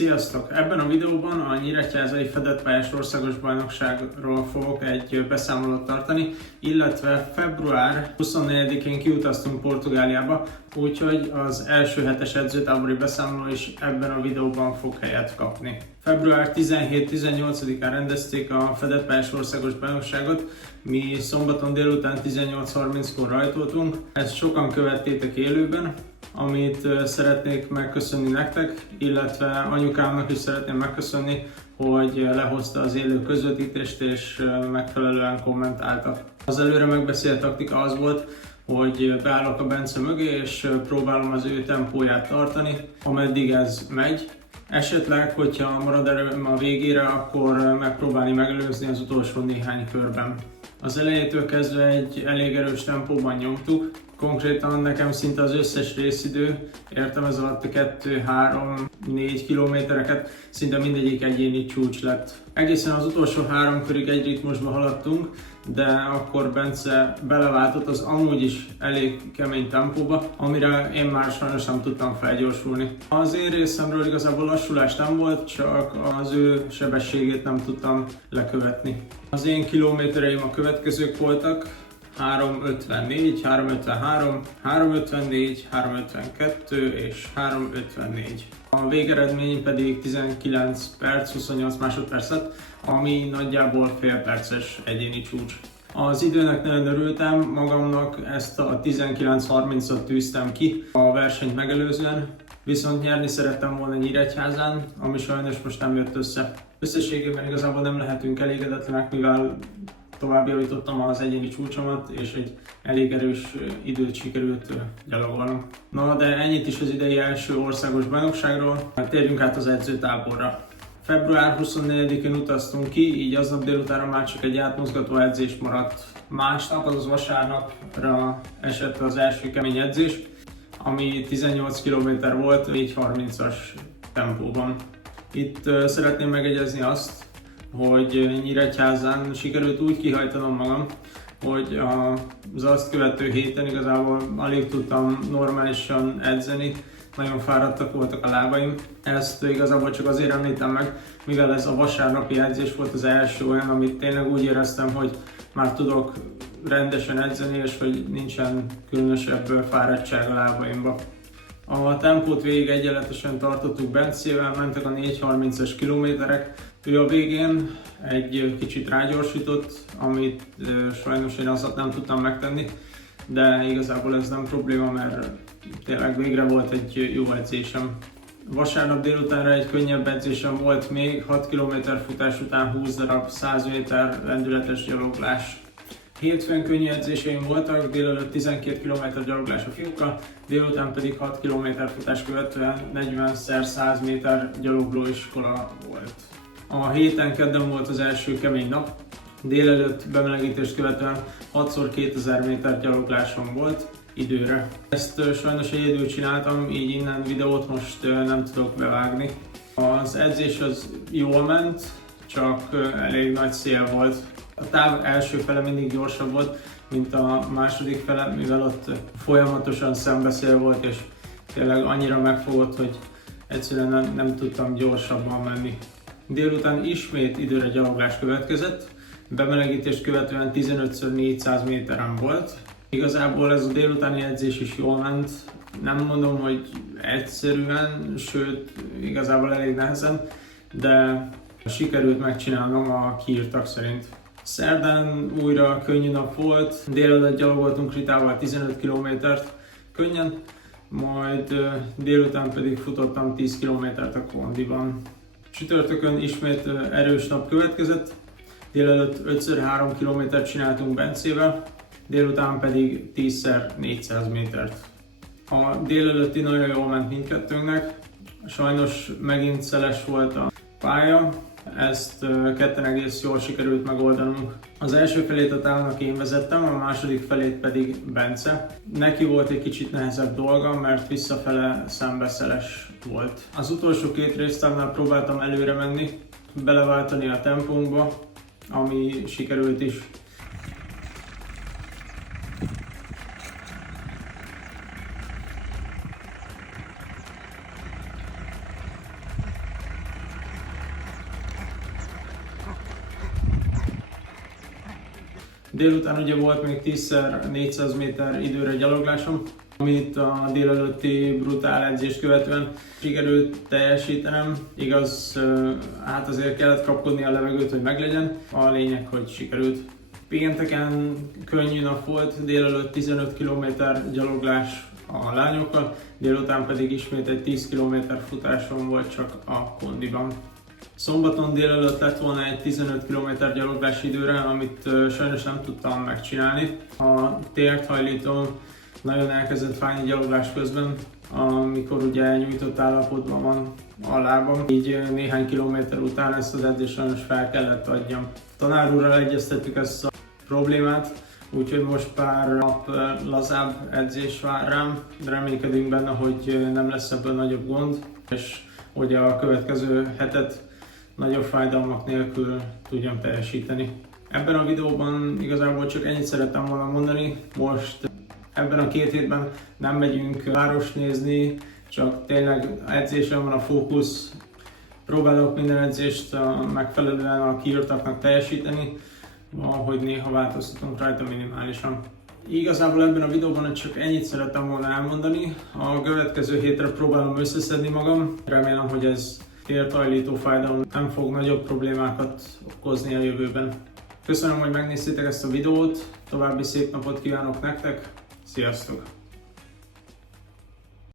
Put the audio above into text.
Sziasztok! Ebben a videóban a nyíregyházai fedett pályás országos bajnokságról fogok egy beszámolót tartani, illetve február 24-én kiutaztunk Portugáliába, úgyhogy az első hetes edzőtábori beszámoló is ebben a videóban fog helyet kapni. Február 17-18-án rendezték a fedett pályás országos bajnokságot, mi szombaton délután 18:30-kor rajtoltunk, ezt sokan követtétek élőben, amit szeretnék megköszönni nektek, illetve anyukámnak is szeretném megköszönni, hogy lehozta az élő közvetítést és megfelelően kommentáltak. Az előre megbeszélt taktika az volt, hogy beállok a Bence mögé és próbálom az ő tempóját tartani, ameddig ez megy. Esetleg, hogyha marad erőm a végére, akkor megpróbálni megelőzni az utolsó néhány körben. Az elejétől kezdve egy elég erős tempóban nyomtuk, konkrétan nekem szinte az összes részidő, értem ez alatt a 2-3-4 kilométereket, szinte mindegyik egyéni csúcs lett. Egészen az utolsó 3 körig egy ritmusba haladtunk, de akkor Bence beleváltott az amúgy is elég kemény tempóba, amire én már sajnos nem tudtam felgyorsulni. Az én részemről igazából lassulás nem volt, csak az ő sebességét nem tudtam lekövetni. Az én kilométereim a következők voltak: 3:54, 3:53, 3:54, 3:52 és 3:54. A végeredmény pedig 19 perc 28 másodperc lett, ami nagyjából fél perces egyéni csúcs. Az időnek nagyon örültem, magamnak ezt a 19:30-at tűztem ki a versenyt megelőzően, viszont nyerni szerettem volna Nyíregyházán, ami sajnos most nem jött össze. Összességében igazából nem lehetünk elégedetlenek, mivel tovább javítottam az egyéni csúcsomat, és egy elég erős időt sikerült gyalogolnom. Na, de ennyit is az idei első országos bajnokságról, térjünk át az edzőtáborra. Február 24-én utaztunk ki, így aznap délutánra már csak egy átmozgató edzés maradt. Másnap, azaz vasárnapra esett az első kemény edzés, ami 18 km volt, 4:30-as tempóban. Itt szeretném megegyezni azt, hogy Nyíregyházán sikerült úgy kihajtanom magam, hogy az azt követő héten igazából alig tudtam normálisan edzeni, nagyon fáradtak voltak a lábaim. Ezt igazából csak azért említem meg, mivel ez a vasárnapi edzés volt az első olyan, amit tényleg úgy éreztem, hogy már tudok rendesen edzeni, és hogy nincsen különösebb fáradtság a lábaimba. A tempót végig egyenletesen tartottuk Bencével, mentek a 4:30-as kilométerek. Ő a végén egy kicsit rágyorsított, amit sajnos én azt nem tudtam megtenni, de igazából ez nem probléma, mert tényleg végre volt egy jó edzésem. Vasárnap délutánra egy könnyebb edzésem volt még, 6 km futás után 20 darab 100 méter lendületes gyaloglás. Hétfőn könnyű edzéseim voltak, délelőtt 12 km gyaloglás a fiúkkal, délután pedig 6 km futás követően 40x100 méter gyaloglóiskola volt. A héten kedden volt az első kemény nap, délelőtt bemelegítést követően 6x2000 méter gyaloglásom volt időre. Ezt sajnos egyedül csináltam, így innen videót most nem tudok bevágni. Az edzés az jól ment, csak elég nagy szél volt. A táv első fele mindig gyorsabb volt, mint a második fele, mivel ott folyamatosan szembeszél volt, és tényleg annyira megfogott, hogy egyszerűen nem tudtam gyorsabban menni. Délután ismét időre gyaloglás következett, bemelegítést követően 15x400 méteren volt. Igazából ez a délutáni edzés is jól ment, nem mondom, hogy egyszerűen, sőt igazából elég nehezen, de sikerült megcsinálnom a kiírtak szerint. Szerdán újra könnyű nap volt, délelőtt gyalogoltunk Ritával 15 km-t könnyen, majd délután pedig futottam 10 km-t a kondiban. Csütörtökön ismét erős nap következett, délelőtt 5x3 km csináltunk Bencével, délután pedig 10x400 métert. A délelőtti nagyon jól ment mindkettőnknek, sajnos megint szeles volt a pálya, ezt ketten egész jól sikerült megoldanunk. Az első felét a távnak én vezettem, a második felét pedig Bence. Neki volt egy kicsit nehezebb dolga, mert visszafele szembeszeles volt. Az utolsó 2 résztávnál próbáltam előre menni, beleváltani a tempónkba, ami sikerült is. Délután ugye volt még 10x400 méter időre gyaloglásom, amit a délelőtti brutál edzést követően sikerült teljesítenem. Igaz, hát azért kellett kapkodni a levegőt, hogy meglegyen. A lényeg, hogy sikerült. Pénteken könnyű nap volt, délelőtt 15 km gyaloglás a lányokkal, délután pedig ismét egy 10 km futásom volt csak a kondiban. Szombaton délelőtt lett volna egy 15 km gyaloglási időre, amit sajnos nem tudtam megcsinálni. A tért hajlítom nagyon elkezdett fájni gyaloglás közben, amikor ugye nyújtott állapotban van a lábam. Így néhány kilométer után ezt az edzést sajnos fel kellett adjam. Tanár úrral egyeztettük ezt a problémát, úgyhogy most pár nap lazább edzés vár rám. Reménykedünk benne, hogy nem lesz ebből nagyobb gond, és hogy a következő hetet nagyobb fájdalmak nélkül tudjam teljesíteni. Ebben a videóban igazából csak ennyit szerettem volna mondani. Most ebben a 2 hétben nem megyünk várost nézni, csak tényleg edzésen van a fókusz. Próbálok minden edzést megfelelően a kiírtaknak teljesíteni, ahogy néha változtatunk rajta minimálisan. Igazából ebben a videóban csak ennyit szerettem volna elmondani. A következő hétre próbálom összeszedni magam. Remélem, hogy ez térthajlító fájdalom nem fog nagyobb problémákat okozni a jövőben. Köszönöm, hogy megnéztétek ezt a videót, további szép napot kívánok nektek, sziasztok!